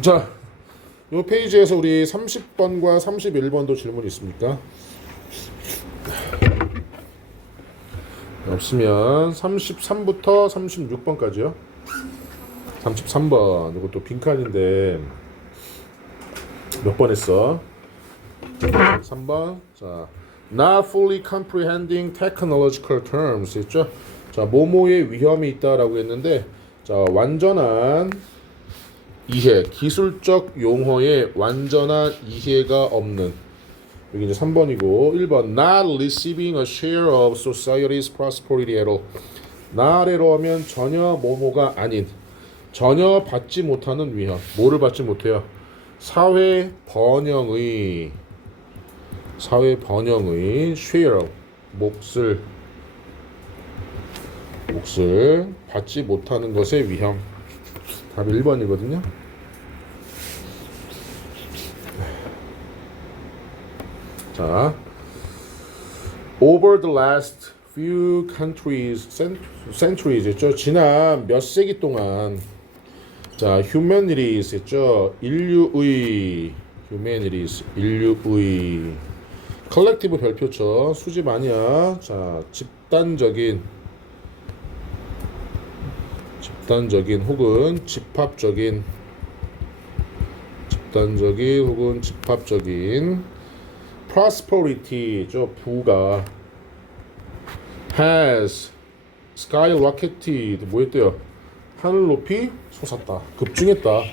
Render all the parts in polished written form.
자, 이 페이지에서 우리 30번과 31번도 질문이 있습니까? 없으면 33부터 36번까지요. 33번 이것도 빈칸인데 몇 번 했어? 3번. 자, not fully comprehending technological terms 있죠? 자, 뭐뭐의 위험이 있다라고 했는데, 자, 완전한 이해, 기술적 용어의 완전한 이해가 없는, 여기 이제 3번이고 1번 not receiving a share of society's prosperity at all. not으로 하면 전혀 뭐뭐가 아닌, 전혀 받지 못하는 위험. 뭐를 받지 못해요? 사회 번영의 share, 몫을 받지 못하는 것의 위험. 답이 1번이거든요. 자, over the last few centuries 했죠. 지난 몇 세기 동안, 자, humanities 했죠. 인류의 collective 별표죠. 수집 아니야. 자, 집단적인 혹은 집합적인 prosperity죠. 부가 has skyrocketed 뭐였대요? 하늘 높이 솟았다. 급증했다.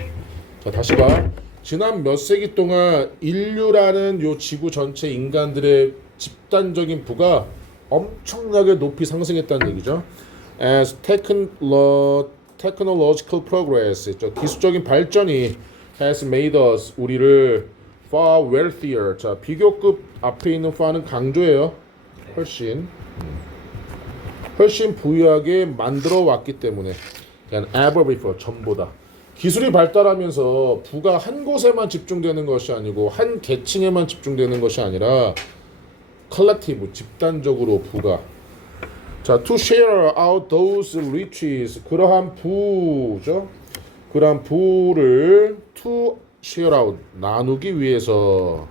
자, 다시 봐. 지난 몇 세기 동안 인류라는 요 지구 전체 인간들의 집단적인 부가 엄청나게 높이 상승했다는 얘기죠. As technological progress, 기술적인 발전이 has made us, 우리를 far wealthier. 자, 비교급 앞에 있는 far는 강조예요. 훨씬 부유하게 만들어 왔기 때문에. 그냥 ever before, 전보다. 기술이 발달하면서 부가 한 곳에만 집중되는 것이 아니고 한 계층에만 집중되는 것이 아니라 collective, 집단적으로 부가. 자, to share out those riches, 그러한 부죠. 그러한 부를 to share out, 나누기 위해서.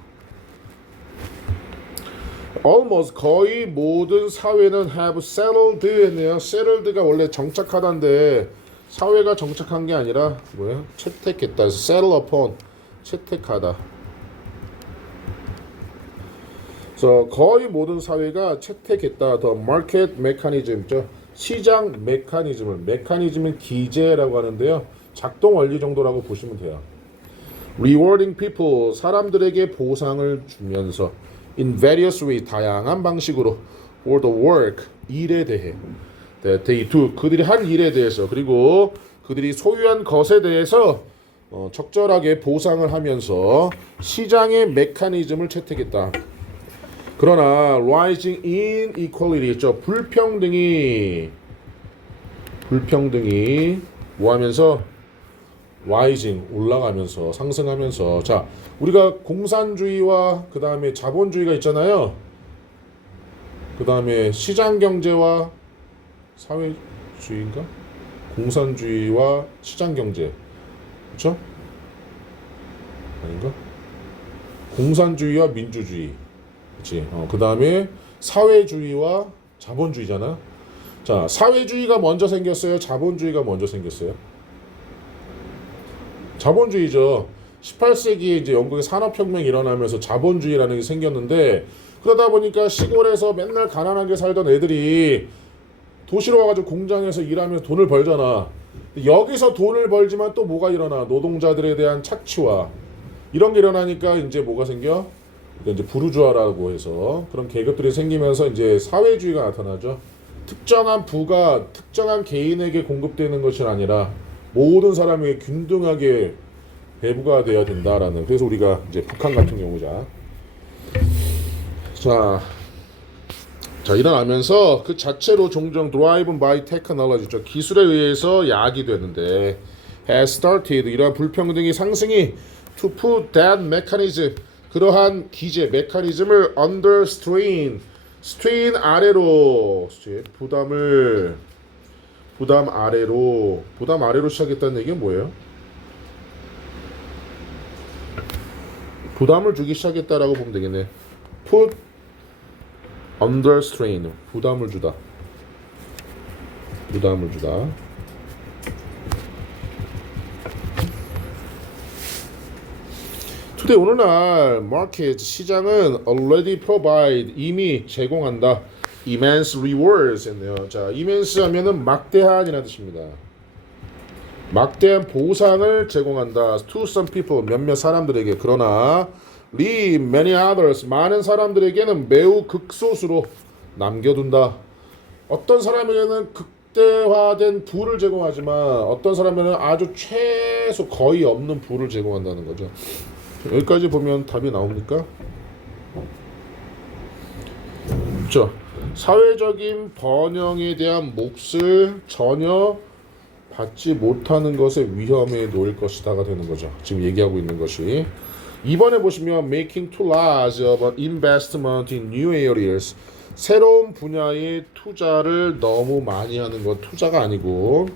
almost, 거의 모든 사회는 have settled 했네요. settled가 원래 정착하다인데 사회가 정착한 게 아니라 뭐야? 채택했다. settle upon, 채택하다. 그래서 거의 모든 사회가 채택했다. The market mechanism죠. 시장 메커니즘은 기제라고 하는데요. 작동 원리 정도라고 보시면 돼요. Rewarding people, 사람들에게 보상을 주면서 in various way, 다양한 방식으로 for the work, 일에 대해 they do, 그들이 한 일에 대해서, 그리고 그들이 소유한 것에 대해서 적절하게 보상을 하면서 시장의 메커니즘을 채택했다. 그러나 rising inequality 있죠. 불평등이 뭐하면서 rising, 올라가면서, 상승하면서. 자, 우리가 공산주의와 그 다음에 자본주의가 있잖아요. 그 다음에 시장경제와 사회주의인가? 공산주의와 시장경제, 그렇죠? 아닌가? 공산주의와 민주주의, 그렇지? 그 다음에 사회주의와 자본주의잖아. 자, 사회주의가 먼저 생겼어요? 자본주의가 먼저 생겼어요? 자본주의죠. 18세기에 이제 영국의 산업혁명이 일어나면서 자본주의라는 게 생겼는데, 그러다 보니까 시골에서 맨날 가난하게 살던 애들이 도시로 와가지고 공장에서 일하면서 돈을 벌잖아. 여기서 돈을 벌지만 또 뭐가 일어나? 노동자들에 대한 착취와 이런 게 일어나니까 이제 뭐가 생겨? 이제 부르주아라고 해서 그런 계급들이 생기면서 이제 사회주의가 나타나죠. 특정한 부가 특정한 개인에게 공급되는 것이 아니라 모든 사람에게 균등하게 배부가 되어야 된다라는. 그래서 우리가 이제 북한 같은 경우자. 자, 일어나면서 그 자체로 종종 driven by technology죠. 기술에 의해서 야기 되는데 has started, 이러한 불평등이 상승이 to put that mechanism, 그러한 기제 메커니즘을 under strain 아래로 부담 아래로 시작했다는 얘기는 뭐예요? 부담을 주기 시작했다라고 보면 되겠네. Put under strain. 부담을 주다. Today 오늘날 market 시장은 already provide 이미 제공한다. immense rewards 했네요. 자, immense 하면은 막대한이라는 뜻입니다. 막대한 보상을 제공한다. To some people 몇몇 사람들에게. 그러나 leave many others 많은 사람들에게는 매우 극소수로 남겨둔다. 어떤 사람에게는 극대화된 부를 제공하지만 어떤 사람에게는 아주 최소 거의 없는 부를 제공한다는 거죠. 여기까지 보면 답이 나옵니까? 그렇죠. 사회적인 번영에 대한 몫을 전혀 받지 못하는 것의 위험에 놓일 것이다가 되는 거죠. 지금 얘기하고 있는 것이. 이번에 보시면 making too large of an investment in new areas. 새로운 분야에 투자를 너무 많이 하는 건 투자가 아니고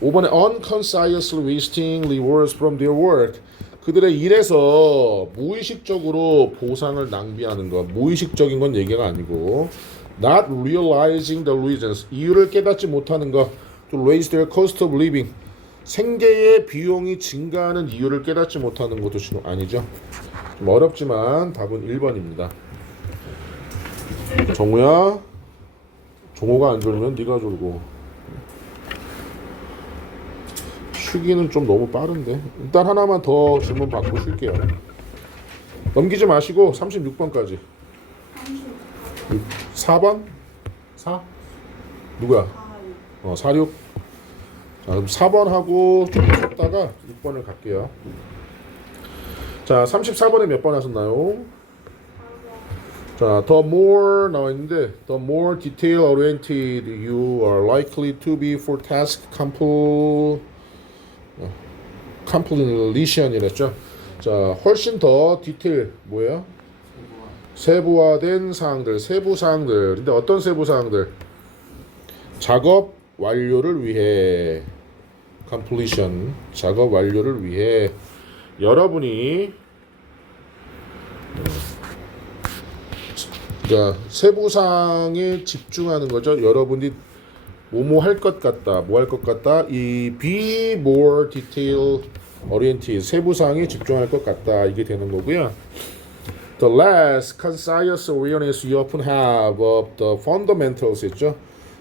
5번에 unconsciously wasting rewards from their work. 그들의 일에서 무의식적으로 보상을 낭비하는 것. 무의식적인 건 얘기가 아니고 not realizing the reasons. 이유를 깨닫지 못하는 것. to raise their cost of living. 생계의 비용이 증가하는 이유를 깨닫지 못하는 것도 아니죠. 좀 어렵지만 답은 1번입니다. 정우야, 종호가 안 졸면 네가 졸고. 쉬기는 좀 너무 빠른데. 일단 하나만 더 질문 받고 쉴게요. 넘기지 마시고 36번까지. 4번? 4? 누구야? 46. 자, 그럼 4번 하고 좀 쉬었다가 6번을 갈게요. 자, 34번에 몇 번 하셨나요? 자, the more 나와 있는데 the more detail oriented you are likely to be for task completion이랬죠. 자, 훨씬 더 디테일 뭐예요? 세부화된 사항들, 세부 사항들. 근데 어떤 세부 사항들? 작업 완료를 위해 completion, 작업 완료를 위해 여러분이 자, 세부 사항에 집중하는 거죠. 여러분이 뭐뭐 할 것 같다, 뭐 할 것 같다. 이 be more detail oriented, 세부 사항에 집중할 것 같다. 이게 되는 거고요. The less concise awareness you often have of the fundamentals 있죠.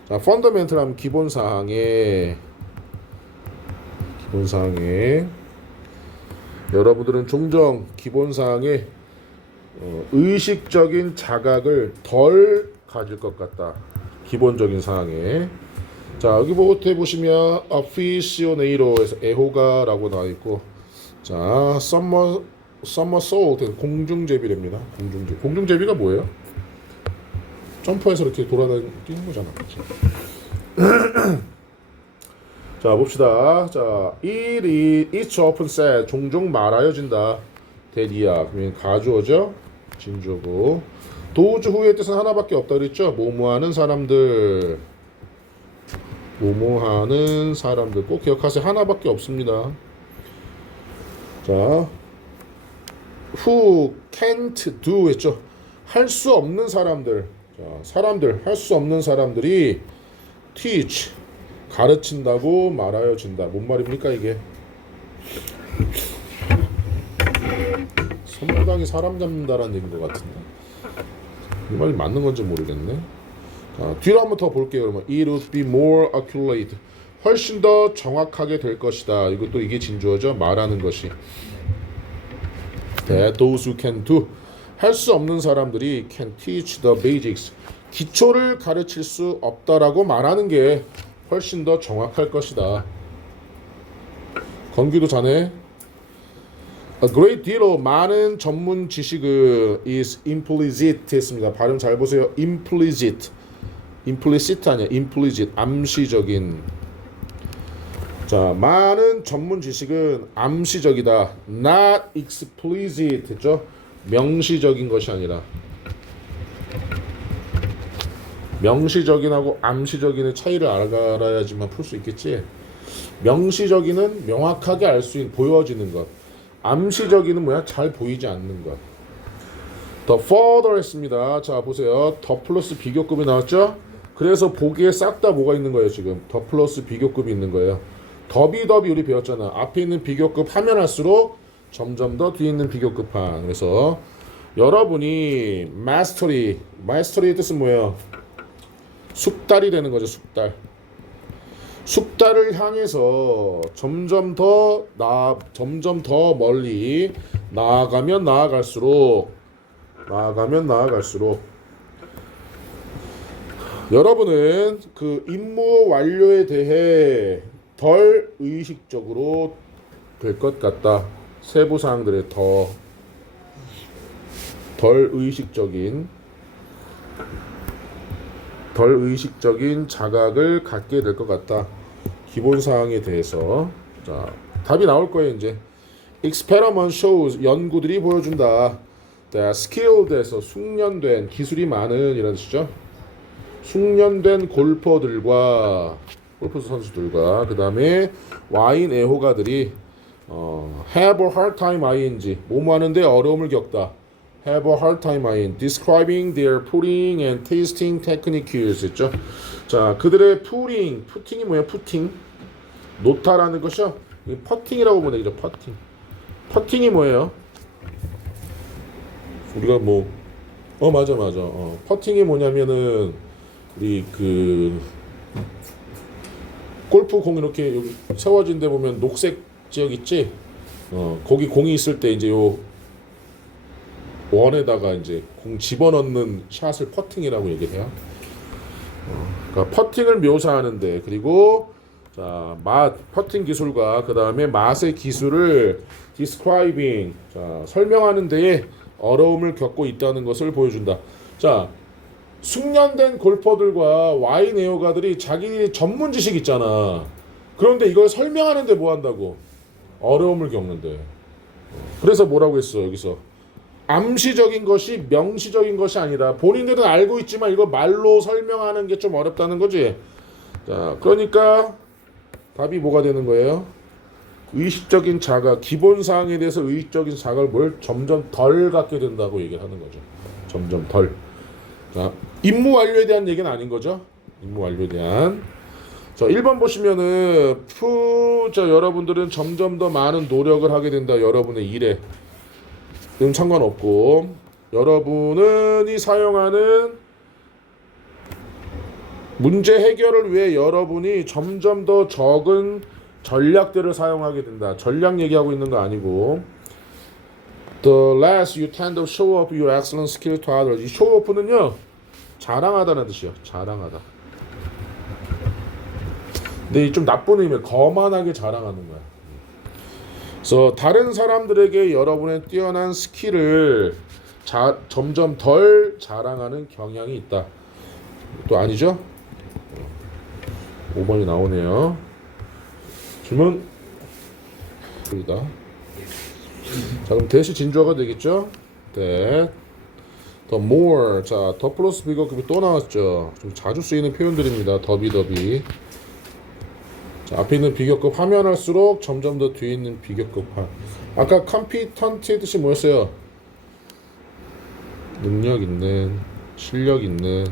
자, fundamental 하면 기본 사항에 여러분들은 종종 기본 사항에 의식적인 자각을 덜 가질 것 같다. 기본적인 사항에. 자, 여기 보시면 aficionado에서 애호가라고 나와 있고, 자, somersault 공중제비랍니다. 공중제비가 뭐예요? 점프해서 이렇게 돌아다니는 거잖아. 자, 봅시다. 자, it's often said 종종 말하여진다. 대리야 그러면 가주어죠. 진주어고. 도우주 후의 뜻은 하나밖에 없다 그랬죠. 뭐뭐하는 사람들. 꼭 기억하세요. 하나밖에 없습니다. 자, who can't do 했죠. 할 수 없는 사람들. 자, 할 수 없는 사람들이 teach 가르친다고 말하여진다. 뭔 말입니까 이게? 선무당이 사람 잡는다라는 얘기인 것 같은데 이 말이 맞는 건지 모르겠네. 자, 뒤로 한번 더 볼게요. 그러면 it would be more accurate 훨씬 더 정확하게 될 것이다. 이것도 이게 진주어죠. 말하는 것이. those who can do 할 수 없는 사람들이 can teach the basics 기초를 가르칠 수 없다라고 말하는 게 훨씬 더 정확할 것이다. 건기도 자네. A great deal of 많은 전문 지식은 is implicit 했습니다. 발음 잘 보세요. implicit 아니야. implicit 암시적인. 자, 많은 전문 지식은 암시적이다. not explicit 했죠. 명시적인 것이 아니라 명시적인하고 암시적인의 차이를 알아야지만 풀 수 있겠지. 명시적인은 명확하게 알 수 있는 보여지는 것. 암시적인은 뭐야? 잘 보이지 않는 것. 더 further 했습니다. 자 보세요. 더 플러스 비교급이 나왔죠? 그래서 보기에 싹 다 뭐가 있는 거예요 지금? 더 플러스 비교급이 있는 거예요. 더비 우리 배웠잖아. 앞에 있는 비교급 하면 할수록 점점 더 뒤에 있는 비교급한. 그래서 여러분이 마스터리의 뜻은 뭐예요? 숙달이 되는 거죠. 숙달을 향해서 점점 더 멀리 나아가면 나아갈수록 여러분은 그 임무 완료에 대해 덜 의식적으로 될 것 같다. 세부 사항들에 덜 의식적인 자각을 갖게 될 것 같다. 기본 사항에 대해서. 자, 답이 나올 거예요, 이제. Experiment shows, 연구들이 보여준다. skilled에서 숙련된, 기술이 많은 이런 뜻이죠. 숙련된 골프 선수들과 그 다음에 와인 애호가들이 have a hard time ing 뭐뭐 하는데 어려움을 겪다. have a hard time ing describing their putting and tasting techniques 했죠. 자, 그들의 푸팅이 뭐야? 푸팅 노타라는 것이요. 퍼팅이라고 보면 되죠. 퍼팅이 뭐예요? 우리가 맞아. 퍼팅이 뭐냐면은 우리 그 골프 공 이렇게 여기 세워진 데 보면 녹색 지역 있지? 거기 공이 있을 때 이제 요 원에다가 이제 공 집어넣는 샷을 퍼팅이라고 얘기해요. 그러니까 퍼팅을 묘사하는데 그리고 자, 퍼팅 기술과 그 다음에 맛의 기술을 describing 설명하는 데에 어려움을 겪고 있다는 것을 보여준다. 자, 숙련된 골퍼들과 와인 애호가들이 자기 전문 지식 있잖아. 그런데 이걸 설명하는데 뭐 한다고? 어려움을 겪는데. 그래서 뭐라고 했어 여기서? 암시적인 것이 명시적인 것이 아니라 본인들은 알고 있지만 이거 말로 설명하는 게 좀 어렵다는 거지. 자, 그러니까 답이 뭐가 되는 거예요? 의식적인 자각, 기본 사항에 대해서 의식적인 자각을 점점 덜 갖게 된다고 얘기를 하는 거죠. 점점 덜. 자, 임무 완료에 대한 얘기는 아닌 거죠. 임무 완료에 대한. 자, 1번 보시면은 여러분들은 점점 더 많은 노력을 하게 된다. 여러분의 일에. 는 상관없고 여러분이 사용하는 문제 해결을 위해 여러분이 점점 더 적은 전략들을 사용하게 된다. 전략 얘기하고 있는 거 아니고 The less you tend to show off your excellent skill to others. 이 show off는요 자랑하다는 뜻이요. 자랑하다. 근데 좀 나쁜 의미에 거만하게 자랑하는 거야. 그래서 다른 사람들에게 여러분의 뛰어난 스킬을 점점 덜 자랑하는 경향이 있다. 또 아니죠? 5번이 나오네요. 질문? 여기다. 자, 그럼 대시 진주어가 되겠죠? 네. The more. 자, 더 플러스 비교급이 또 나왔죠. 좀 자주 쓰이는 표현들입니다. 더비. 자, 앞에 있는 비교급 하면 할수록 점점 더 뒤에 있는 비교급 하. 아까 competen트의 뜻이 뭐였어요? 능력 있는, 실력 있는.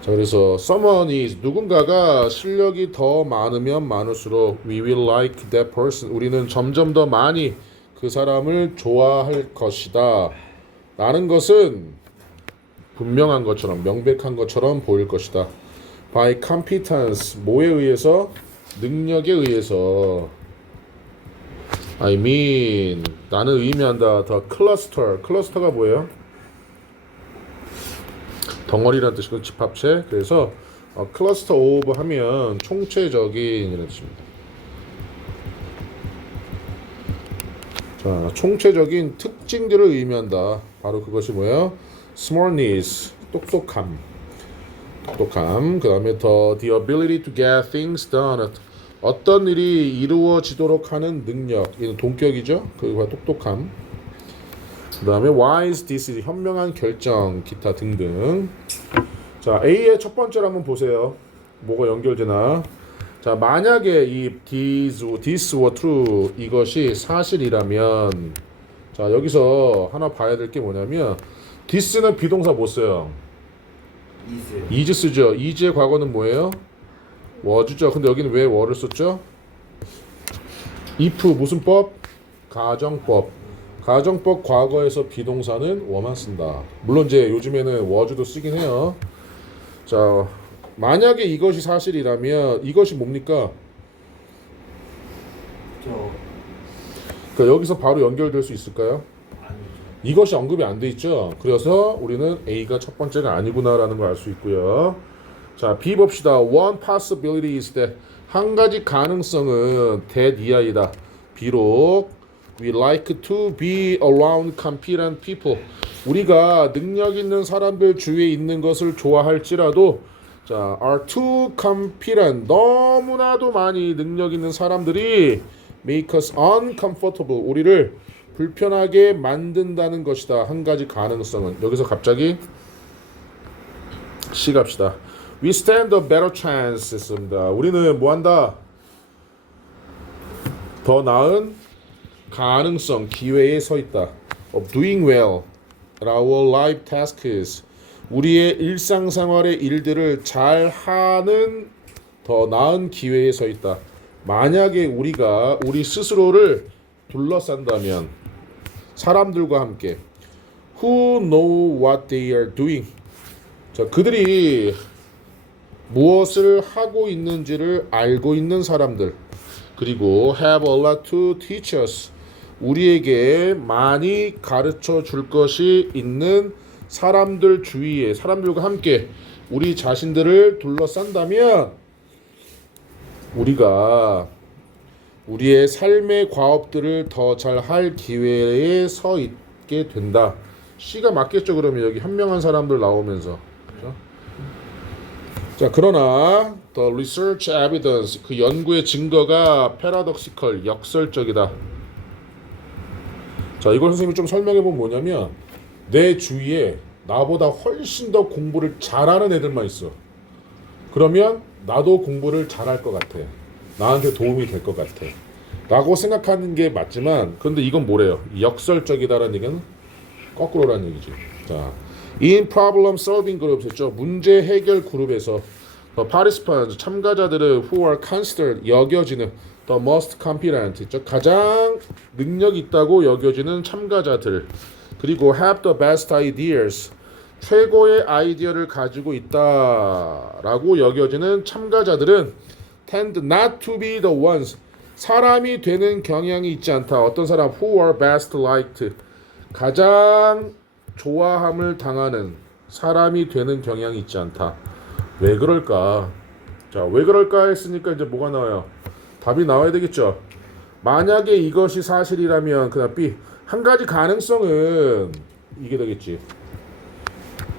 자, 그래서 someone is 누군가가 실력이 더 많으면 많을수록 we will like that person. 우리는 점점 더 많이 그 사람을 좋아할 것이다. 라는 것은 분명한 것처럼 명백한 것처럼 보일 것이다. by competence 뭐에 의해서? 능력에 의해서. I mean 나는 의미한다. the cluster가 뭐예요? 덩어리라는 뜻이고 집합체. 그래서 cluster of 하면 총체적인 이런 뜻입니다. 자, 총체적인 특징들을 의미한다. 바로 그것이 뭐예요? smartness 똑똑함. 그 다음에 the ability to get things done. 어떤 일이 이루어지도록 하는 능력. 이는 동격이죠. 그리고 똑똑함. 그 다음에 wise decision 현명한 결정 기타 등등. 자, A의 첫 번째를 한번 보세요. 뭐가 연결되나? 자, 만약에 이 this were true 이것이 사실이라면, 자, 여기서 하나 봐야 될 게 뭐냐면 this는 비동사 못 써요. is 쓰죠. is의 과거는 뭐예요? was죠. 근데 여기는 왜 were를 썼죠? if 무슨 법? 가정법. 가정법 과거에서 비동사는 were만 쓴다. 물론 이제 요즘에는 was도 쓰긴 해요. 자, 만약에 이것이 사실이라면 이것이 뭡니까? 그러니까 여기서 바로 연결될 수 있을까요? 이것이 언급이 안 돼 있죠. 그래서 우리는 A가 첫 번째가 아니구나라는 걸 알 수 있고요. 자, B 봅시다. One possibility is that 한 가지 가능성은 that 이하이다. 비록 we like to be around competent people. 우리가 능력 있는 사람들 주위에 있는 것을 좋아할지라도 자, are too competent. 너무나도 많이 능력 있는 사람들이 make us uncomfortable. 우리를 불편하게 만든다는 것이다. 한 가지 가능성은. 여기서 갑자기 C 갑시다. We stand a better chance 했습니다. 우리는 뭐한다? 더 나은 가능성, 기회에 서 있다. Of doing well. Our life tasks. 우리의 일상생활의 일들을 잘 하는 더 나은 기회에 서 있다. 만약에 우리가 우리 스스로를 둘러싼다면 사람들과 함께 who know what they are doing. 자, 그들이 무엇을 하고 있는지를 알고 있는 사람들. 그리고 have a lot to teach us. 우리에게 많이 가르쳐 줄 것이 있는 사람들 주위에 사람들과 함께 우리 자신들을 둘러싼다면 우리가 우리의 삶의 과업들을 더 잘 할 기회에 서 있게 된다. C가 맞겠죠? 그러면 여기 현명한 사람들 나오면서. 그렇죠? 자, 그러나 the research evidence 그 연구의 증거가 paradoxical 역설적이다. 자, 이걸 선생님이 좀 설명해 보면 뭐냐면 내 주위에 나보다 훨씬 더 공부를 잘하는 애들만 있어. 그러면 나도 공부를 잘할 것 같아. 나한테 도움이 될 것 같아. 라고 생각하는 게 맞지만 그런데 이건 뭐래요? 역설적이다라는 얘기는 거꾸로라는 얘기지. 자, in problem solving groups 했죠. 문제 해결 그룹에서 participants 참가자들은 who are considered 여겨지는 the most competent 있죠. 가장 능력 있다고 여겨지는 참가자들. 그리고 have the best ideas 최고의 아이디어를 가지고 있다라고 여겨지는 참가자들은 tend not to be the ones 사람이 되는 경향이 있지 않다. 어떤 사람 who are best liked 가장 좋아함을 당하는 사람이 되는 경향이 있지 않다. 왜 그럴까? 자, 왜 그럴까 했으니까 이제 뭐가 나와요? 답이 나와야 되겠죠. 만약에 이것이 사실이라면 그다음 B 한 가지 가능성은 이게 되겠지.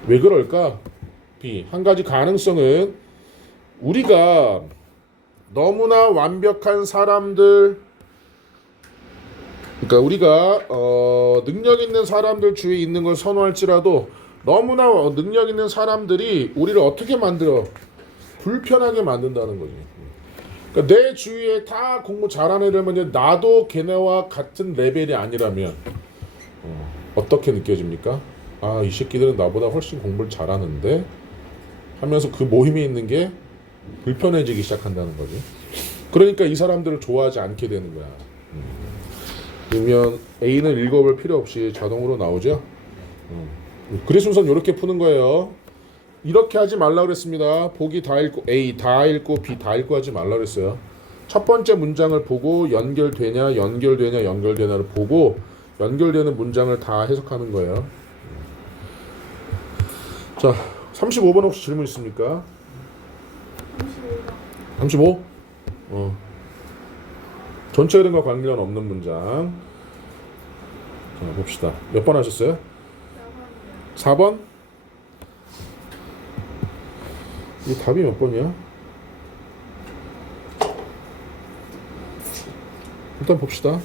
왜 그럴까? B 한 가지 가능성은 우리가 너무나 완벽한 사람들 그러니까 우리가 능력 있는 사람들 주위에 있는 걸 선호할지라도 너무나 능력 있는 사람들이 우리를 어떻게 만들어? 불편하게 만든다는 거지. 그러니까 내 주위에 다 공부 잘하는 애들만 나도 걔네와 같은 레벨이 아니라면 어떻게 느껴집니까? 아, 이 새끼들은 나보다 훨씬 공부를 잘하는데 하면서 그 모임에 있는 게 불편해지기 시작한다는 거지. 그러니까 이 사람들을 좋아하지 않게 되는 거야. 그러면 A는 읽어볼 필요 없이 자동으로 나오죠. 그래 순서는 이렇게 푸는 거예요. 이렇게 하지 말라 그랬습니다. 보기 다 읽고 A 다 읽고 B 다 읽고 하지 말라 그랬어요. 첫 번째 문장을 보고 연결되냐를 보고 연결되는 문장을 다 해석하는 거예요. 자, 35번 혹시 질문 있습니까? 35? 전체 흐름과 관련 없는 문장. 자, 봅시다. 몇 번 하셨어요? 4번? 이 답이 몇 번이야? 일단 봅시다.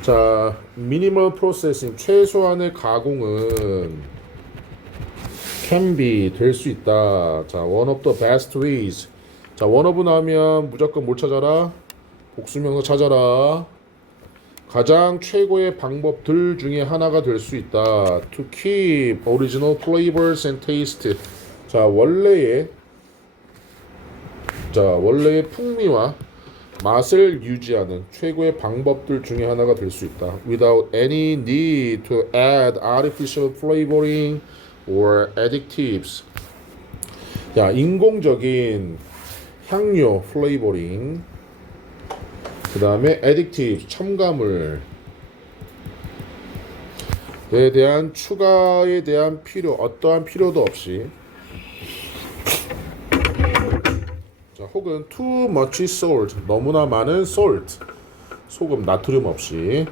자, minimal processing 최소한의 가공은 can be 될 수 있다. 자, one of the best ways. 자, one of 나오면 무조건 뭘 찾아라? 복수명사 찾아라. 가장 최고의 방법들 중에 하나가 될 수 있다. To keep original flavors and taste. 자, 원래의 풍미와 맛을 유지하는 최고의 방법들 중에 하나가 될 수 있다. Without any need to add artificial flavoring or additives. 야, 인공적인 향료 플레이버링, 그 다음에 additives 첨가물에 대한 추가에 대한 어떠한 필요도 없이, 자, 혹은 too much salt 너무나 많은 salt 소금 나트륨 없이.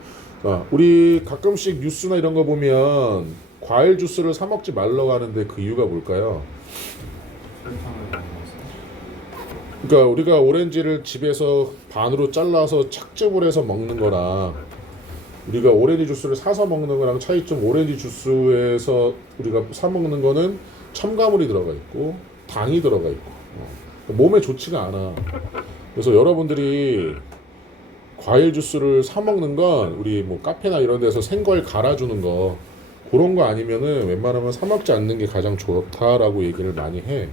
자, 우리 가끔씩 뉴스나 이런 거 보면 과일 주스를 사 먹지 말라고 하는데 그 이유가 뭘까요? 그러니까 우리가 오렌지를 집에서 반으로 잘라서 착즙을 해서 먹는 거랑 우리가 오렌지 주스를 사서 먹는 거랑 차이점, 오렌지 주스에서 우리가 사 먹는 거는 첨가물이 들어가 있고 당이 들어가 있고 몸에 좋지가 않아. 그래서 여러분들이 과일 주스를 사 먹는 건 우리 뭐 카페나 이런 데서 생과일 갈아주는 거 그런 거 아니면은 웬만하면 사 먹지 않는 게 가장 좋다라고 얘기를 많이 해.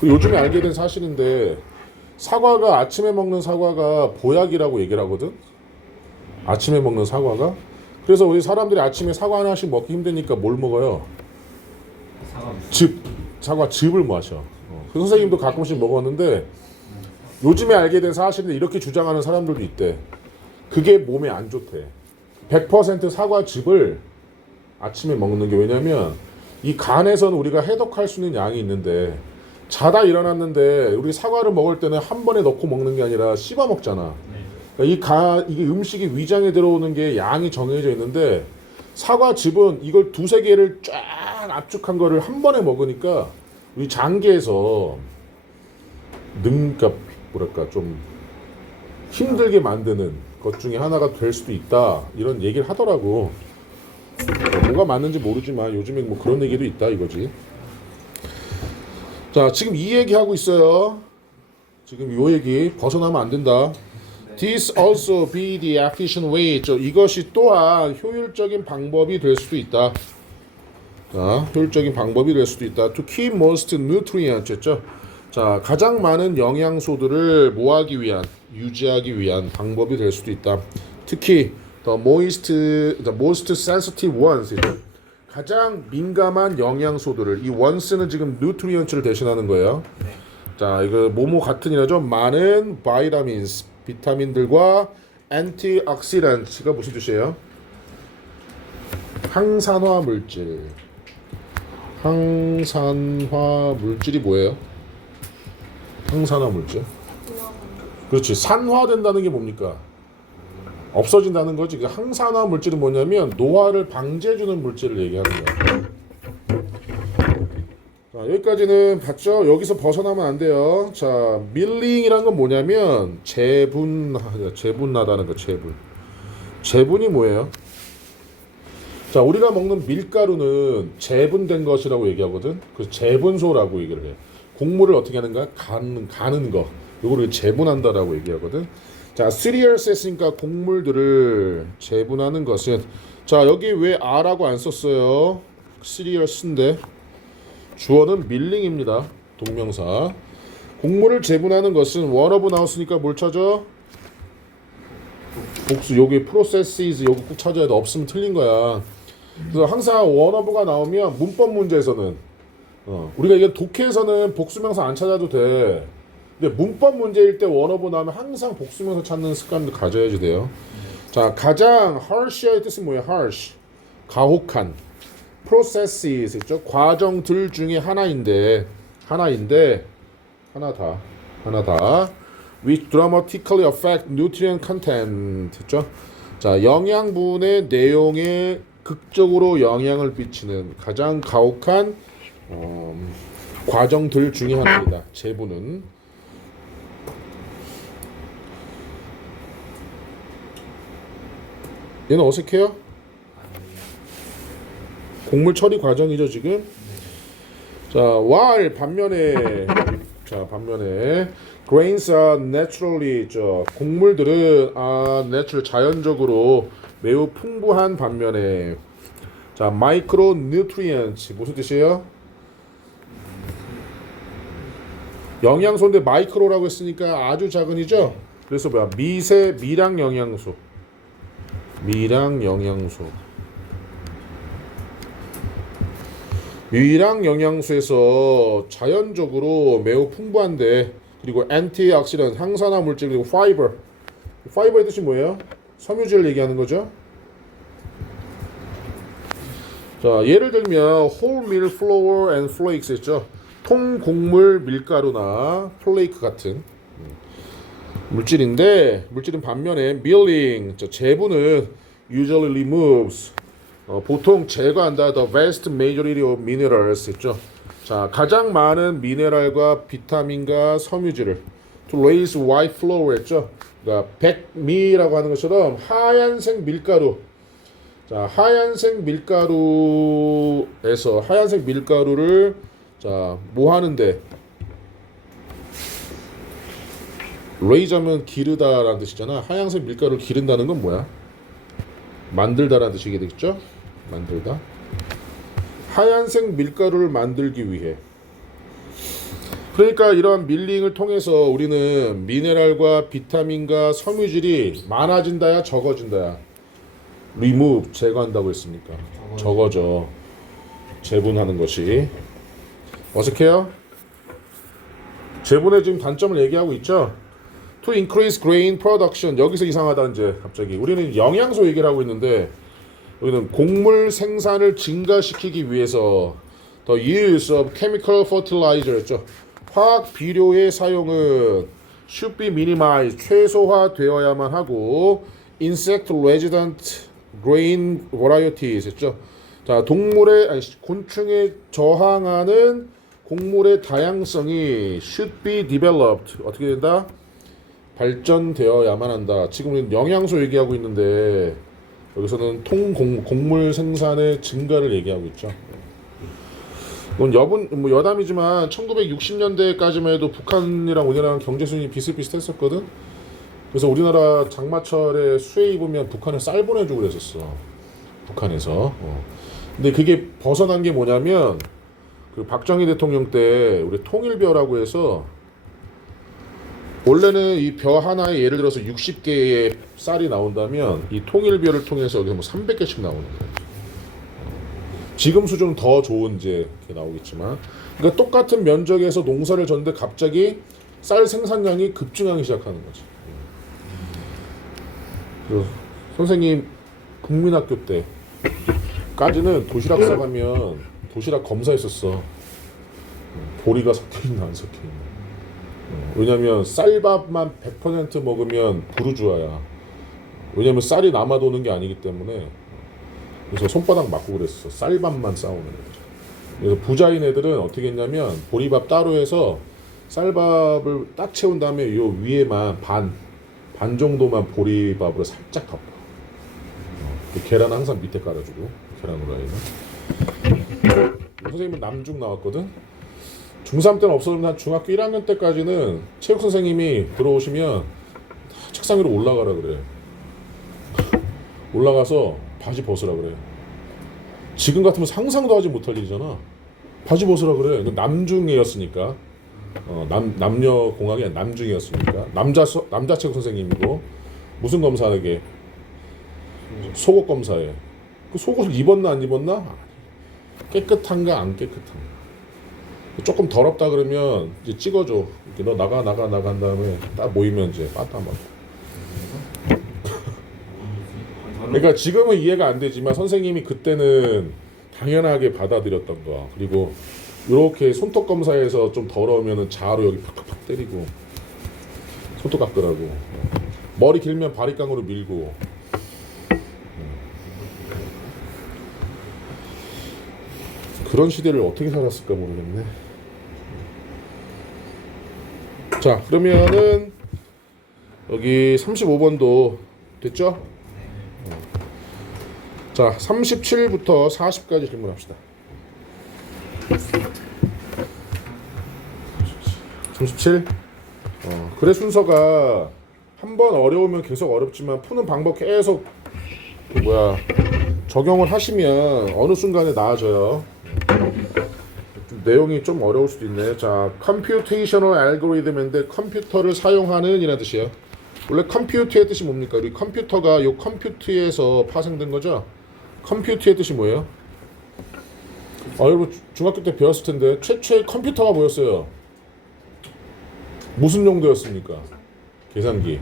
그리고 요즘에 알게 된 사실인데 사과가 아침에 먹는 사과가 보약이라고 얘기를 하거든. 아침에 먹는 사과가. 그래서 우리 사람들이 아침에 사과 하나씩 먹기 힘드니까 뭘 먹어요? 사과즙을 마셔. 그 선생님도 가끔씩 먹었는데 요즘에 알게 된 사실인데 이렇게 주장하는 사람들도 있대. 그게 몸에 안 좋대. 100% 사과즙을 아침에 먹는 게, 왜냐면 이 간에서는 우리가 해독할 수 있는 양이 있는데 자다 일어났는데 우리 사과를 먹을 때는 한 번에 넣고 먹는 게 아니라 씹어 먹잖아. 그러니까 이게 음식이 위장에 들어오는 게 양이 정해져 있는데 사과즙은 이걸 두세 개를 쫙 압축한 거를 한 번에 먹으니까 우리 장기에서 그러니까 뭐랄까 좀 힘들게 만드는 것 중에 하나가 될 수도 있다, 이런 얘기를 하더라고. 뭐가 맞는지 모르지만 요즘에 뭐 그런 얘기도 있다 이거지. 자, 지금 이 얘기 하고 있어요. 지금 이 얘기 벗어나면 안 된다. This also be the efficient way. 이것이 또한 효율적인 방법이 될 수도 있다. 자, 효율적인 방법이 될 수도 있다. To keep most nutrients 했죠. 자, 가장 많은 영양소들을 모아기 위한, 유지하기 위한 방법이 될 수도 있다. 특히 the most sensitive ones. 가장 민감한 영양소들을, 이 once는 지금 nutrients를 대신하는 거예요. 자, 이거 뭐뭐 같은 이라죠. 많은 vitamins, 비타민들과 antioxidants가 무슨 뜻이에요? 항산화 물질. 항산화 물질이 뭐예요? 항산화 물질. 그렇지. 산화된다는 게 뭡니까? 없어진다는 거지. 항산화 물질은 뭐냐면 노화를 방지해주는 물질을 얘기하는 거야. 자, 여기까지는 봤죠? 여기서 벗어나면 안 돼요. 자, 밀링이란 건 뭐냐면 재분하다는 거. 재분이 뭐예요? 자, 우리가 먹는 밀가루는 재분된 것이라고 얘기하거든. 그 재분소라고 얘기를 해. 곡물을 어떻게 하는가? 가는 거. 요거를 재분한다라고 얘기하거든. 자, cereals 했으니까 곡물들을 재분하는 것은, 자, 여기 왜 R라고 안 썼어요? cereals인데 주어는 milling입니다. 동명사. 곡물을 재분하는 것은 one of 나왔으니까 뭘 찾아? 복수. 여기 processes 여기 꼭 찾아야 돼. 없으면 틀린 거야. 그래서 항상 one of가 나오면 문법 문제에서는 우리가 이게 독해에서는 복수명사 안 찾아도 돼. 근데 문법 문제일 때 one of 나오면 항상 복수명사 찾는 습관도 가져야지 돼요. 자, 가장 harsh의 뜻은 뭐예요? harsh. 가혹한. processes 있죠? 과정들 중에 하나인데 하나 다 which dramatically affect nutrient content 있죠? 자, 영양분의 내용에 극적으로 영향을 끼치는 가장 가혹한 과정들 중에 하나입니다. 재분은. 얘는 어색해요? 곡물 처리 과정이죠 지금. 자, while 반면에 grains are naturally 곡물들은 natural 자연적으로 매우 풍부한 반면에 자, micronutrients 무슨 뜻이에요? 영양소인데 마이크로라고 했으니까 아주 작은이죠. 그래서 뭐야? 미량 영양소. 미량 영양소에서 자연적으로 매우 풍부한데 그리고 엔티옥시던트 항산화 물질 그리고 파이버의 뜻이 뭐예요? 섬유질 얘기하는 거죠. 자, 예를 들면 whole meal flour and flakes 있죠. 통곡물 밀가루나 플레이크 같은 물질인 반면에 milling 제분은 usually removes 보통 제거한다 the vast majority of minerals 있죠. 자, 가장 많은 미네랄과 비타민과 섬유질을 to raise white flour 했죠. 그러니까 백미라고 하는 것처럼 하얀색 밀가루. 자, 하얀색 밀가루를 자, 뭐 하는데 레이저면 기르다라는 뜻이잖아. 하얀색 밀가루를 기른다는 건 뭐야? 만들다라는 뜻이겠죠? 만들다. 하얀색 밀가루를 만들기 위해. 그러니까 이런 밀링을 통해서 우리는 미네랄과 비타민과 섬유질이 많아진다야 적어진다야? remove 제거한다고 했으니까 적어져. 재분하는 것이. 어색해요? 재분의 지금 단점을 얘기하고 있죠. To increase grain production. 여기서 이상하다 이제 갑자기. 우리는 영양소 얘기를 하고 있는데 여기는 곡물 생산을 증가시키기 위해서 the use of chemical fertilizer였죠. 화학 비료의 사용은 should be minimized. 최소화되어야만 하고 insect resident grain varieties 했죠. 자, 곤충에 저항하는 곡물의 다양성이 should be developed. 어떻게 된다? 발전되어야만 한다. 지금 우리는 영양소 얘기하고 있는데 여기서는 곡물 생산의 증가를 얘기하고 있죠. 이건 여담이지만 1960년대까지만 해도 북한이랑 우리나라랑 경제 수준이 비슷비슷했었거든. 그래서 우리나라 장마철에 수해 입으면 북한에 쌀 보내주고 그랬었어. 북한에서. 근데 그게 벗어난 게 뭐냐면 그 박정희 대통령 때 우리 통일벼라고 해서 원래는 이 벼 하나에 예를 들어서 60개의 쌀이 나온다면 이 통일벼를 통해서 여기서 뭐 300개씩 나오는 거예요. 지금 수준은 더 좋은 이제 이렇게 나오겠지만, 그러니까 똑같은 면적에서 농사를 졌는데 갑자기 쌀 생산량이 급증하기 시작하는 거지. 그래서 선생님 국민학교 때까지는 도시락 싸가면 도시락 검사했었어. 보리가 섞여있나 안 섞여있나. 왜냐면 쌀밥만 100% 먹으면 부르주아야. 왜냐면 쌀이 남아도는 게 아니기 때문에. 그래서 손바닥 맞고 그랬어. 쌀밥만 싸우는 거죠. 그래서 부자인 애들은 어떻게 했냐면 보리밥 따로 해서 쌀밥을 딱 채운 다음에 요 위에만 반 정도만 보리밥으로 살짝 덮어. 계란 항상 밑에 깔아주고, 계란 후라이는. 선생님은 남중 나왔거든. 중3 때는 없어졌는데 한 중학교 1학년 때까지는 체육 선생님이 들어오시면 책상 위로 올라가라 그래. 올라가서 바지 벗으라 그래. 지금 같으면 상상도 하지 못할 일이잖아. 바지 벗으라 그래. 남중이었으니까. 남녀 공학이 아니라 남중이었으니까. 남자 체육 선생님이고 무슨 검사하게? 속옷 검사해. 그 속옷을 입었나 안 입었나? 깨끗한가 안 깨끗한가? 조금 더럽다 그러면 이제 찍어줘. 이렇게 너 나간 다음에 딱 모이면 이제 빠따 맞고. 그러니까 지금은 이해가 안 되지만 선생님이 그때는 당연하게 받아들였던 거야. 그리고 이렇게 손톱 검사에서 좀 더러우면은 자로 여기 팍팍팍 때리고 손톱 깎으라고. 머리 길면 바리깡으로 밀고. 그런 시대를 어떻게 살았을까 모르겠네. 자, 그러면은 여기 35번도 됐죠? 자, 37부터 40까지 질문합시다. 37? 그래 순서가 한 번 어려우면 계속 어렵지만 푸는 방법 계속 적용을 하시면 어느 순간에 나아져요. 내용이 좀 어려울 수도 있네. 자, 컴퓨테이셔널 알고리즘인데 컴퓨터를 사용하는 이라는 뜻이에요. 원래 컴퓨트의 뜻이 뭡니까? 우리 컴퓨터가 요 컴퓨트에서 파생된 거죠. 컴퓨트의 뜻이 뭐예요? 여러분 중학교 때 배웠을 텐데 최초의 컴퓨터가 뭐였어요? 무슨 용도였습니까? 계산기,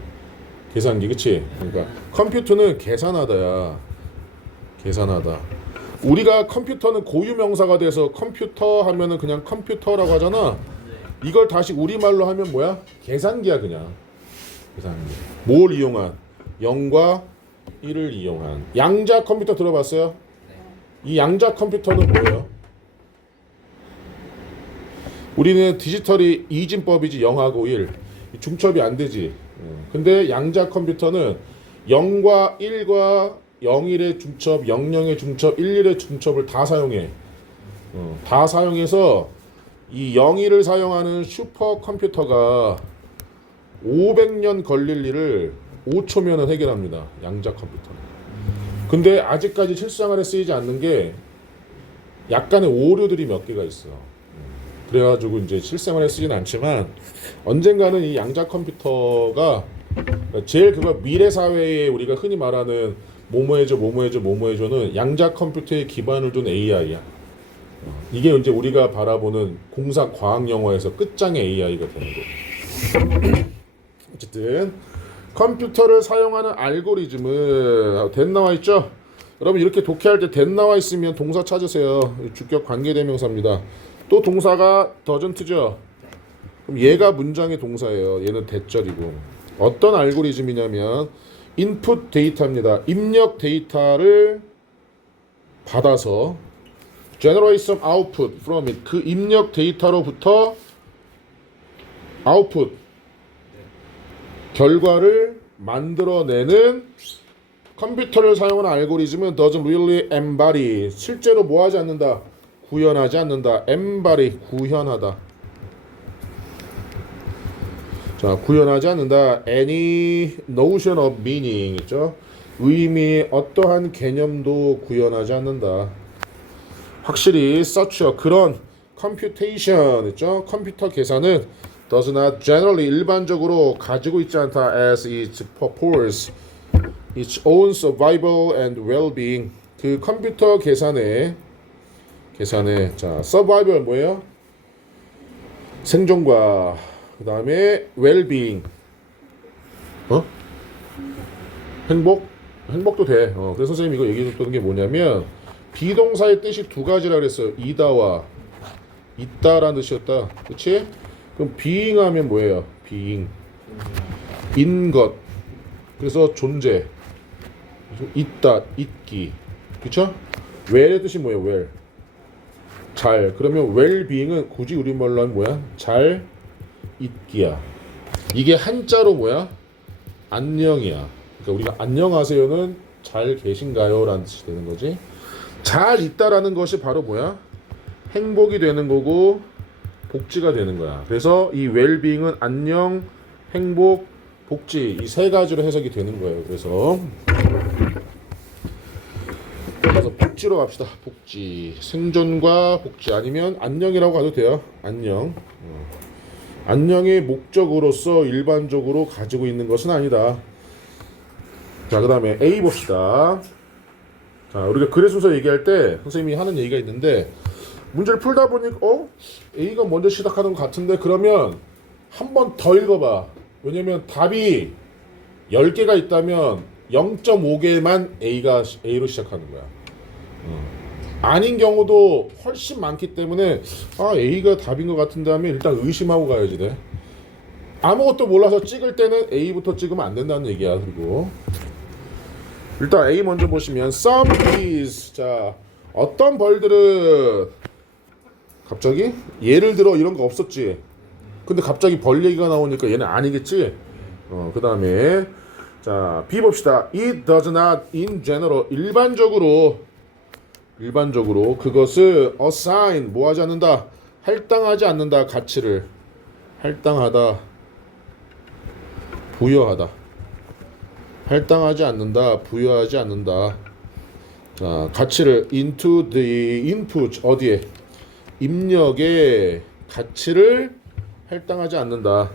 그치? 그러니까 컴퓨터는 계산하다야. 계산하다. 우리가 컴퓨터는 고유명사가 돼서 컴퓨터 하면은 그냥 컴퓨터라고 하잖아. 이걸 다시 우리말로 하면 뭐야? 계산기야 그냥. 계산기. 뭘 이용한? 0과 1을 이용한. 양자 컴퓨터 들어봤어요? 이 양자 컴퓨터는 뭐예요? 우리는 디지털이 이진법이지 0하고 1. 중첩이 안 되지. 근데 양자 컴퓨터는 0과 1과 01의 중첩, 00의 중첩, 11의 중첩을 다 사용해. 다 사용해서 이 01을 사용하는 슈퍼컴퓨터가 500년 걸릴 일을 5초면은 해결합니다. 양자 컴퓨터는. 근데 아직까지 실생활에 쓰이지 않는 게 약간의 오류들이 몇 개가 있어. 그래가지고 이제 실생활에 쓰지는 않지만 언젠가는 이 양자 컴퓨터가 제일 미래 사회에 우리가 흔히 말하는 뭐뭐해줘는 양자 컴퓨터에 기반을 둔 AI야. 이게 이제 우리가 바라보는 공사 과학 영화에서 끝장의 AI가 되는 거고. 어쨌든 컴퓨터를 사용하는 알고리즘은 된 나와 있죠. 여러분 이렇게 독해할 때 된 나와 있으면 동사 찾으세요. 주격 관계대명사입니다. 또 동사가 doesn't죠. 그럼 얘가 문장의 동사예요. 얘는 대절이고. 어떤 알고리즘이냐면 인풋 데이터입니다. 입력 데이터를 받아서 generate some output from it. 그 입력 데이터로부터 output 결과를 만들어내는 컴퓨터를 사용하는 알고리즘은 doesn't really embody. 실제로 뭐 하지 않는다? 구현하지 않는다. embody 구현하다. 자, 구현하지 않는다. any notion of meaning 있죠? 의미의 어떠한 개념도 구현하지 않는다. 확실히 such 그런 computation 있죠? 컴퓨터 계산은 does not generally 일반적으로 가지고 있지 않다. as its purpose its own survival and well-being. 그 컴퓨터 계산에 자 survival 뭐예요? 생존과 그 다음에 well-being 행복도 돼. 그래서 선생님이 이거 얘기해줬던 게 뭐냐면 비동사의 뜻이 두 가지라 그랬어요. 이다와 있다라는 뜻이었다. 그치? 그럼 being 하면 뭐예요? being 인 것. 그래서 존재 있다, 있기. 그쵸? well의 뜻이 뭐예요? well 잘. 그러면 well-being은 굳이 우리말로 하면 뭐야? 잘 있기야. 이게 한자로 뭐야? 안녕이야. 그러니까 우리가 안녕하세요는 잘 계신가요? 라는 뜻이 되는 거지. 잘 있다라는 것이 바로 뭐야? 행복이 되는 거고 복지가 되는 거야. 그래서 이 well-being은 안녕, 행복, 복지 이 세 가지로 해석이 되는 거예요. 그래서 복지로 갑시다. 복지. 생존과 복지 아니면 안녕이라고 가도 돼요. 안녕. 안녕의 목적으로서 일반적으로 가지고 있는 것은 아니다. 자, 그 다음에 A 봅시다. 자, 우리가 글의 순서 얘기할 때 선생님이 하는 얘기가 있는데 문제를 풀다 보니까 A가 먼저 시작하는 것 같은데 그러면 한 번 더 읽어봐. 왜냐면 답이 10개가 있다면 0.5개만 A로 시작하는 거야. 아닌 경우도 훨씬 많기 때문에 A가 답인 것 같은데 하면 일단 의심하고 가야지 돼. 아무것도 몰라서 찍을 때는 A부터 찍으면 안 된다는 얘기야. 그리고 일단 A 먼저 보시면 some bees. 자, 어떤 벌들은 갑자기 예를 들어 이런 거 없었지. 근데 갑자기 벌 얘기가 나오니까 얘는 아니겠지. 그 다음에 자 B 봅시다. It does not in general 일반적으로 그것을 assign 뭐 하지 않는다 할당하지 않는다 가치를 할당하다, 부여하다. 할당하지 않는다, 부여하지 않는다. 자, 가치를 into the input 어디에? 입력에 가치를 할당하지 않는다.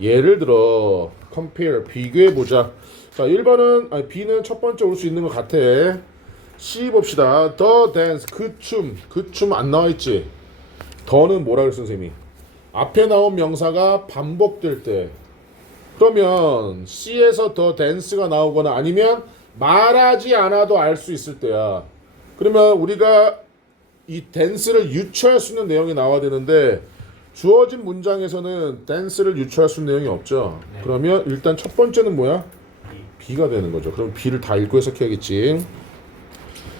예를 들어 compare 비교해 보자. 자, 1번은 아니 B는 첫 번째 올 수 있는 것 같아. C 봅시다. The dance 그 춤 안 나와 있지. 더는 뭐라 그랬어 선생님이? 앞에 나온 명사가 반복될 때. 그러면 C에서 더 댄스가 나오거나 아니면 말하지 않아도 알 수 있을 때야. 그러면 우리가 이 댄스를 유추할 수 있는 내용이 나와야 되는데 주어진 문장에서는 댄스를 유추할 수 있는 내용이 없죠. 네. 그러면 일단 첫 번째는 뭐야? B가 되는 거죠. 그럼 B를 다 읽고 해석해야겠지.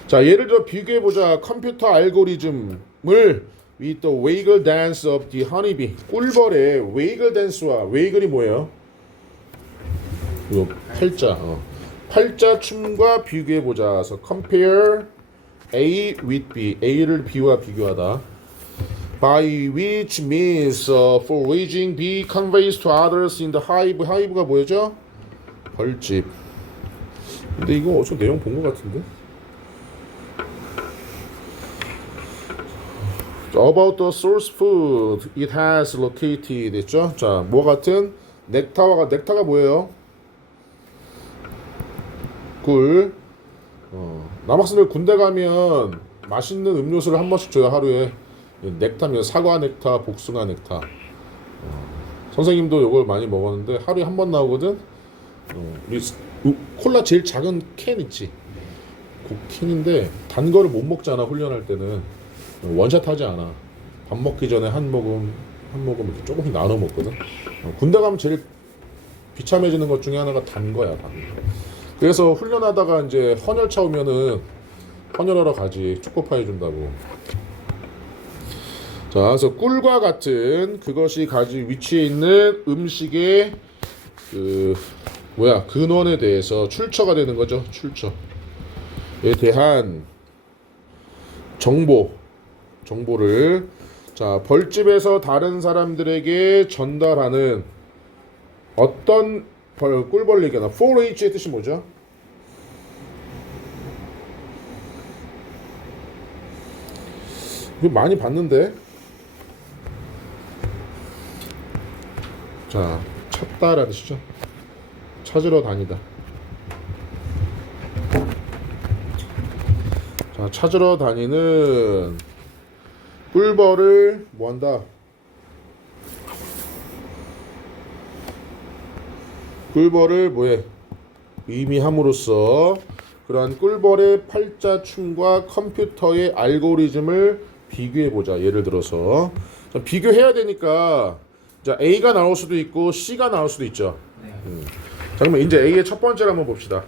자, 예를 들어 비교해보자. 컴퓨터 알고리즘을 with the waggle dance of the honeybee. 꿀벌의 waggle dance와 waggle이 뭐예요? 요 팔자, 팔자 춤과 비교해보자. 그래서 compare A with B, A를 B와 비교하다. By which means foraging B conveys to others in the hive. hive가 뭐였죠? 벌집. 근데 이거 어디서 내용 본 것 같은데? About the source food it has located 했죠? 자, 뭐 같은 넥타가 뭐예요? 꿀. 남학생들 군대 가면 맛있는 음료수를 한 번씩 줘요. 하루에. 넥타면 사과 넥타, 복숭아 넥타. 선생님도 이걸 많이 먹었는데 하루에 한 번 나오거든. 우리 콜라 제일 작은 캔 있지. 그 캔인데 단 거를 못 먹잖아. 훈련할 때는 원샷 하지 않아. 밥 먹기 전에 한 모금 이렇게 조금씩 나눠 먹거든. 군대 가면 제일 비참해지는 것 중에 하나가 단 거야. 단 거. 그래서 훈련하다가 이제 헌혈차 오면은 헌혈하러 가지. 초코파이 준다고. 자, 그래서 꿀과 같은 그것이 가지 위치해 있는 음식의 근원에 대해서 출처가 되는 거죠. 출처에 대한 정보를 자, 벌집에서 다른 사람들에게 전달하는 어떤 꿀벌리기나 4-H의 뜻이 뭐죠? 이거 많이 봤는데. 자, 찾다라는 뜻이죠. 찾으러 다니다. 자, 찾으러 다니는 꿀벌을 뭐한다? 꿀벌을 뭐해? 의미함으로써 그러한 꿀벌의 팔자춤과 컴퓨터의 알고리즘을 비교해보자. 예를 들어서 자, 비교해야 되니까 자, A가 나올 수도 있고 C가 나올 수도 있죠. 자, 그러면 이제 A의 첫 번째를 한번 봅시다.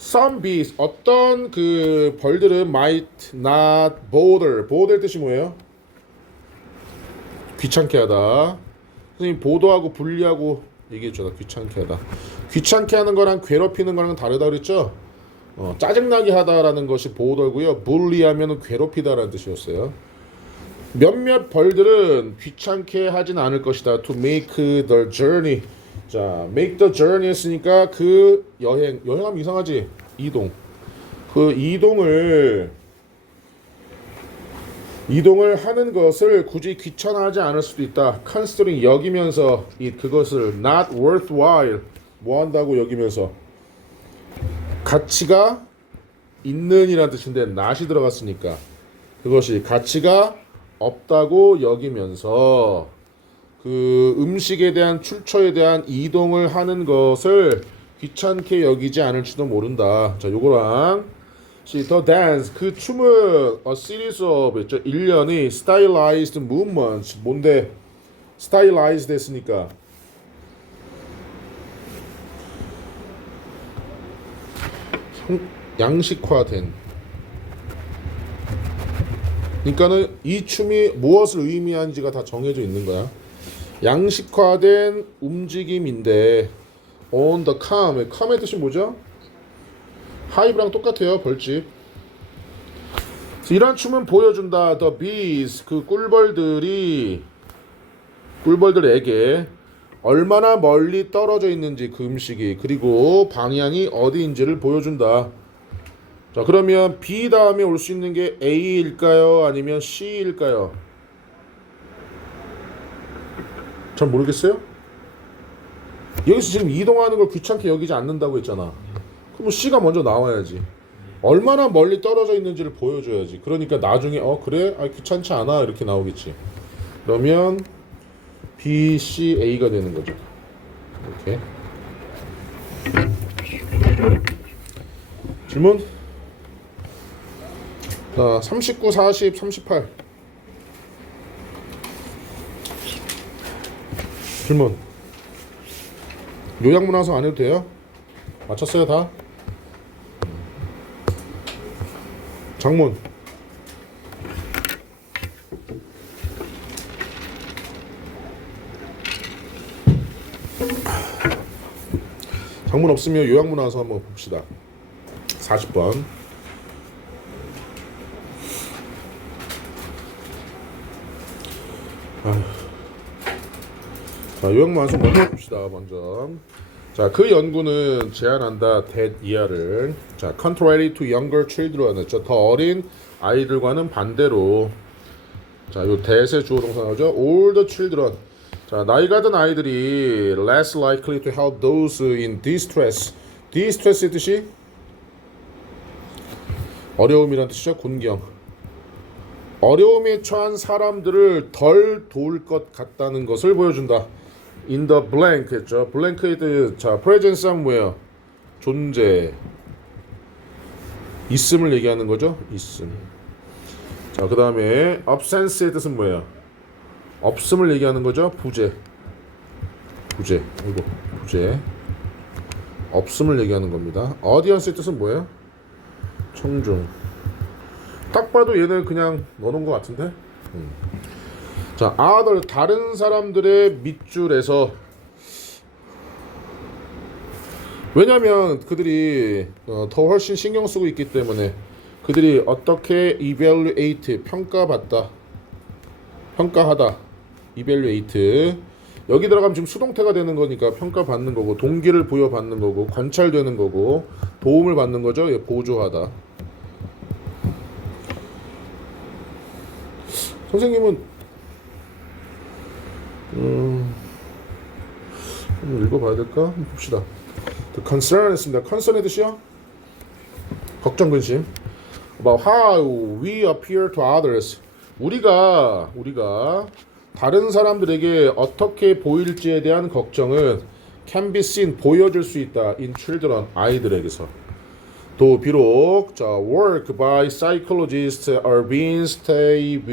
Some bees, 어떤 그 벌들은 might not bother 뜻이 뭐예요? 귀찮게 하다. 선생님 보도하고 분리하고 얘기했잖아. 귀찮게 하다. 귀찮게 하는 거랑 괴롭히는 거랑 다르다 그랬죠? 짜증나게 하다라는 것이 보더고요. bully하면 괴롭히다라는 뜻이었어요. 몇몇 벌들은 귀찮게 하진 않을 것이다. To make the journey. 자, make the journey 했으니까 그 여행하면 이상하지? 이동. 그 이동을 하는 것을 굳이 귀찮아하지 않을 수도 있다. considering 여기면서 그것을 not worthwhile 뭐 한다고 여기면서 가치가 있는 이라는 뜻인데 not이 들어갔으니까 그것이 가치가 없다고 여기면서 그 음식에 대한 출처에 대한 이동을 하는 것을 귀찮게 여기지 않을지도 모른다. 자, 요거랑 The dance 그 춤은 a series of 있죠. 일련의 stylized movements. 뭔데 stylized 됐으니까 양식화된. 그러니까는 이 춤이 무엇을 의미하는지가 다 정해져 있는 거야. 양식화된 움직임인데 on the com의 뜻이 뭐죠? 하이브랑 똑같아요. 벌집. 이런 춤은 보여준다. The bees 그 꿀벌들이 꿀벌들에게 얼마나 멀리 떨어져 있는지 그 음식이 그리고 방향이 어디인지를 보여준다. 자, 그러면 B 다음에 올 수 있는 게 A일까요? 아니면 C일까요? 잘 모르겠어요? 여기서 지금 이동하는 걸 귀찮게 여기지 않는다고 했잖아. 그럼 C가 먼저 나와야지. 얼마나 멀리 떨어져 있는지를 보여줘야지. 그러니까 나중에 그래? 귀찮지 않아 이렇게 나오겠지. 그러면 B, C, A가 되는 거죠. 이렇게. 질문? 자, 39, 40, 38. 질문. 요약문항서 안 해도 돼요? 맞췄어요 다? 장문. 장문 없으면 요약문항서 한번 봅시다. 40번. 자, 요약문항서 먼저 봅시다. 먼저. 자, 그 연구는 제안한다. that 이하를. 자, contrary to younger children. 더 어린 아이들과는 반대로. 자, 요 that의 주어 동사 나오죠. older children. 자, 나이가 든 아이들이 less likely to help those in distress. distress의 뜻이 어려움이란 뜻이죠. 곤경. 어려움에 처한 사람들을 덜 도울 것 같다는 것을 보여준다. in the blank 했죠. blank의 뜻. 자, presence somewhere. 존재. 있음을 얘기하는 거죠. 있음. 자, 그 다음에 absence의 뜻은 뭐예요? 없음을 얘기하는 거죠. 부재. 부재. 이거 부재. 없음을 얘기하는 겁니다. audience의 뜻은 뭐예요? 청중. 딱 봐도 얘는 그냥 넣어놓은 것 같은데. 자, other 다른 사람들의 밑줄에서. 왜냐면 그들이 더 훨씬 신경 쓰고 있기 때문에 그들이 어떻게 evaluate 평가받다. 평가하다. evaluate. 여기 들어가면 지금 수동태가 되는 거니까 평가받는 거고 동기를 부여받는 거고 관찰되는 거고 도움을 받는 거죠. 예, 보조하다. 선생님은 한번 읽어봐야 될까? 한번 봅시다. The concern 했습니다. concern의 뜻이요? 걱정, 근심. About how we appear to others. 우리가 다른 사람들에게 어떻게 보일지에 대한 걱정은 can be seen, 보여줄 수 있다. in children, 아이들에게서. 또 비록 자, work by psychologists are being stayed.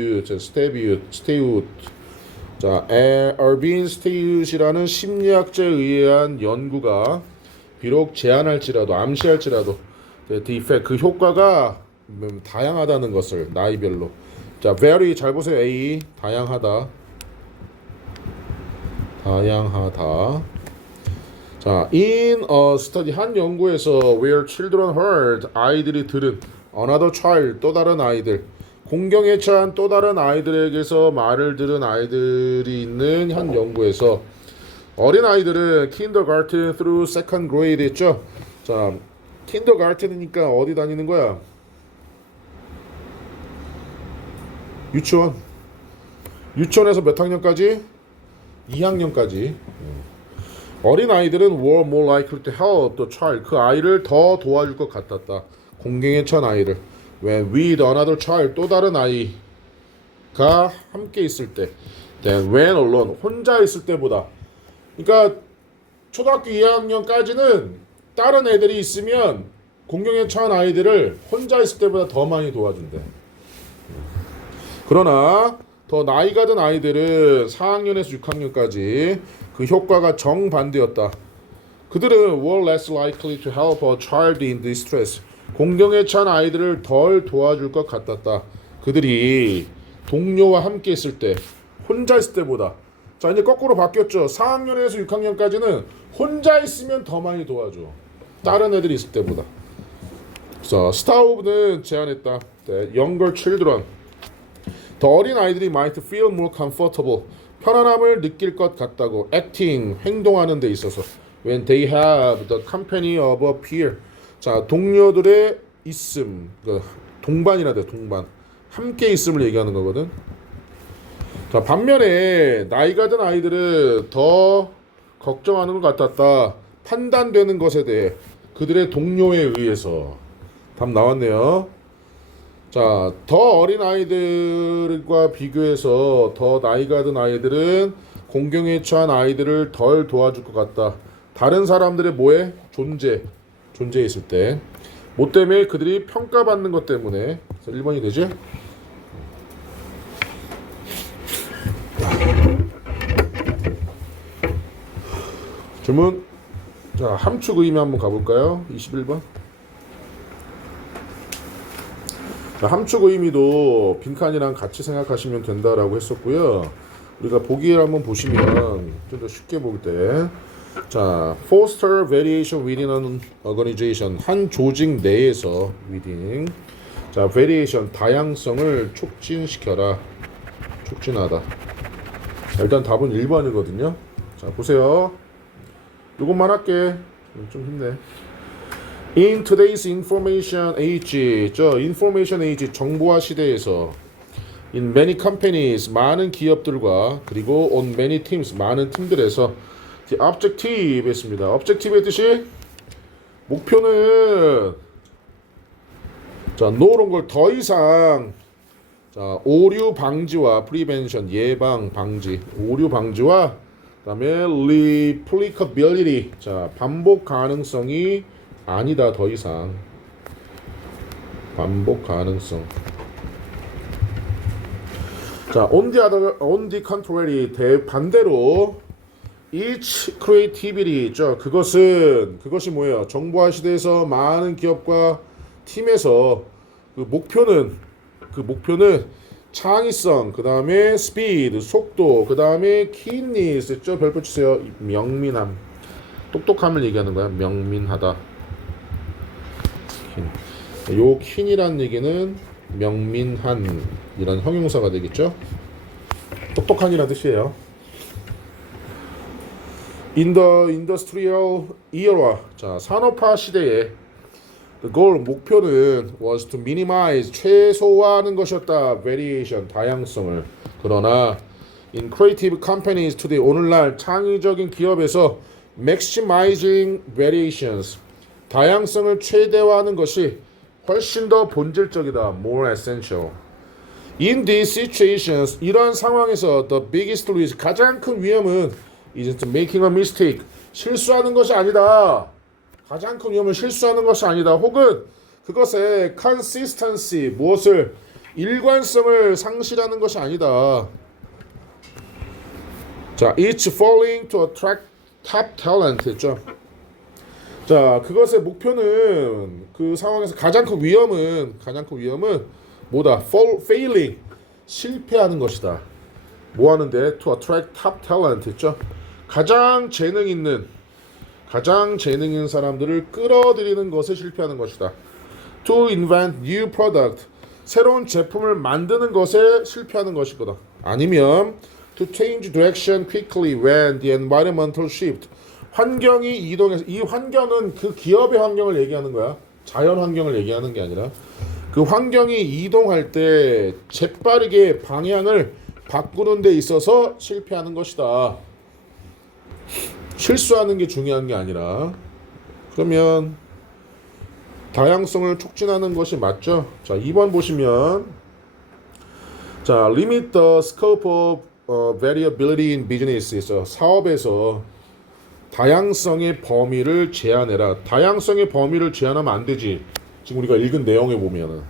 자, are being stayed이라는 심리학자에 의한 연구가 비록 제한할지라도 암시할지라도 the effect, 그 효과가 다양하다는 것을 나이별로. 자, very 잘 보세요. A 다양하다. 자, in a study 한 연구에서 where children heard 아이들이 들은 another child 또 다른 아이들 공경에 처한 또 다른 아이들에게서 말을 들은 아이들이 있는 한 연구에서 어린 아이들은 kindergarten through second grade 했죠. 자, kindergarten이니까 어디 다니는 거야? 유치원에서 몇 학년까지? 2학년까지. 어린 아이들은 were more likely to help the child. 그 아이를 더 도와줄 것 같았다. 공경에 처한 아이를. When with another child, 또 다른 아이가 함께 있을 때. Then when alone, 혼자 있을 때보다. 그러니까 초등학교 2학년까지는 다른 애들이 있으면 공경에 처한 아이들을 혼자 있을 때보다 더 많이 도와준대. 그러나 더 나이가 든 아이들은 4학년에서 6학년까지 그 효과가 정반대였다. 그들은 were less likely to help a child in distress. 공경에 처한 아이들을 덜 도와줄 것 같았다. 그들이 동료와 함께 있을 때, 혼자 있을 때보다. 자, 이제 거꾸로 바뀌었죠. 4학년에서 6학년까지는 혼자 있으면 더 많이 도와줘. 다른 애들이 있을 때보다. 그래서 스타우브는 제안했다. younger children. 더 어린 아이들이 might feel more comfortable. 편안함을 느낄 것 같다고. acting, 행동하는 데 있어서. when they have the company of a peer. 자, 동료들의 있음. 그 동반이라 돼, 동반. 함께 있음을 얘기하는 거거든. 자, 반면에 나이가 든 아이들은 더 걱정하는 것 같았다. 판단되는 것에 대해 그들의 동료에 의해서. 답 나왔네요. 자, 더 어린 아이들과 비교해서 더 나이가 든 아이들은 공경에 처한 아이들을 덜 도와줄 것 같다. 다른 사람들의 뭐에? 존재에 있을 때. 뭐 때문에? 그들이 평가받는 것 때문에. 그래서 1번이 되지? 질문. 자, 함축 의미 한번 가볼까요? 21번. 자, 함축 의미도 빈칸이랑 같이 생각하시면 된다라고 했었고요. 우리가 보기를 한번 보시면 좀 더 쉽게 볼 때, 자, foster variation within an organization, 한 조직 내에서 within, 자, variation, 다양성을 촉진시켜라, 촉진하다. 자, 일단 답은 1번이거든요. 자, 보세요. 이것만 할게. 좀 힘내. In today's information age, 저 information age, 정보화 시대에서 in many companies, 많은 기업들과 그리고 on many teams, 많은 팀들에서 the objective 했습니다. objective의 뜻이 목표는 자, no longer 더 이상 자, 오류 방지와 prevention, 예방 방지, 오류 방지와 그다음에 replicability, 자, 반복 가능성이 아니다. 더 이상 반복 가능성. 자, on the contrary, 반대로 each creativity, 그것이 뭐예요? 정보화 시대에서 많은 기업과 팀에서 그 목표는 창의성, 그 다음에 speed, 속도, 그 다음에 keenness, 있죠? 별표 주세요. 명민함, 똑똑함을 얘기하는 거야. 명민하다. 요 keen이라는 얘기는 명민한 이런 형용사가 되겠죠. 똑똑한이라는 뜻이에요. In the industrial era, 자, 산업화 시대에 the goal, 목표는 was to minimize, 최소화하는 것이었다. variation, 다양성을. 그러나 in creative companies today, 오늘날 창의적인 기업에서 maximizing variations, 다양성을 최대화하는 것이 훨씬 더 본질적이다. more essential. In these situations, 이러한 상황에서 the biggest risk, 가장 큰 위험은 is making a mistake, 실수하는 것이 아니다. 가장 큰 위험은 실수하는 것이 아니다. 혹은 그것의 consistency, 무엇을? 일관성을 상실하는 것이 아니다. 자, it's failing to attract top talent 했죠. 자, 그것의 목표는, 그 상황에서 가장 큰 위험은 뭐다? failing, 실패하는 것이다. 뭐 하는데? to attract top talent 했죠. 가장 재능 있는 사람들을 끌어들이는 것에 실패하는 것이다. to invent new product, 새로운 제품을 만드는 것에 실패하는 것이거든. 아니면 to change direction quickly when the environmental shift, 환경이 이동해서, 이 환경은 그 기업의 환경을 얘기하는 거야. 자연 환경을 얘기하는 게 아니라 그 환경이 이동할 때 재빠르게 방향을 바꾸는 데 있어서 실패하는 것이다. 실수하는 게 중요한 게 아니라. 그러면 다양성을 촉진하는 것이 맞죠? 자, 2번 보시면, 자, limit the scope of variability in business에서, 사업에서 다양성의 범위를 제한해라. 다양성의 범위를 제한하면 안 되지. 지금 우리가 읽은 내용에 보면은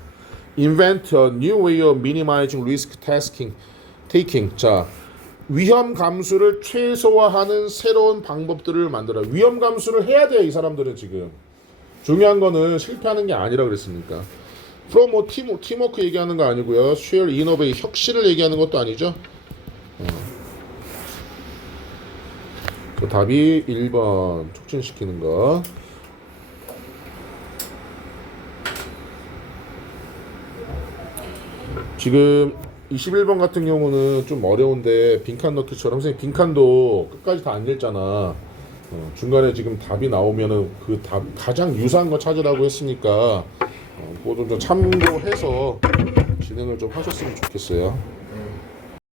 invent a new way of minimizing risk taking. 자, 위험 감수를 최소화하는 새로운 방법들을 만들어. 위험 감수를 해야 돼, 이 사람들은. 지금 중요한 거는 실패하는 게 아니라 그랬으니까. from 뭐 팀워크 얘기하는 거 아니고요. share, innovate, 혁신을 얘기하는 것도 아니죠. 답이 1번, 촉진시키는 거. 지금 21번 같은 경우는 좀 어려운데 빈칸 넣기처럼 선생님 빈칸도 끝까지 다 안 읽잖아. 중간에 지금 답이 나오면은 그 답 가장 유사한 거 찾으라고 했으니까 그거 좀 참고해서 진행을 좀 하셨으면 좋겠어요.